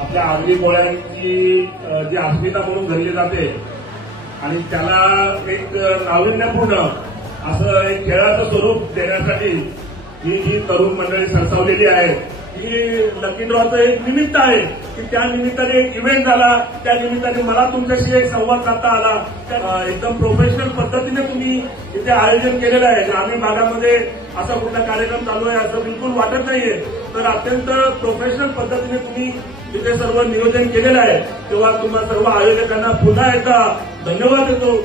आपल्या आगरी पोळ्यांची जी अस्मिता म्हणून धरली जाते आणि त्याला एक नाविन्यपूर्ण असं एक खेळाचं स्वरूप देण्यासाठी ही जी तरुण मंडळी सरसावलेली आहे ही लकी ड्रॉचं एक निमित्त आहे की त्या निमित्ताने एक इव्हेंट झाला, त्या निमित्ताने मला तुमच्याशी एक संवाद साधता आला. एकदम प्रोफेशनल पद्धतीने तुम्ही इथे आयोजन केलेलं आहे. ग्रामीण भागामध्ये असा कुठला कार्यक्रम चालू आहे असं बिलकुल वाटत नाहीये. तर अत्यंत प्रोफेशनल पद्धतीने तुम्ही इथे सर्व नियोजन केलेलं आहे. तेव्हा तुम्हा सर्व आयोजकांना पुन्हा एकदा धन्यवाद देतो.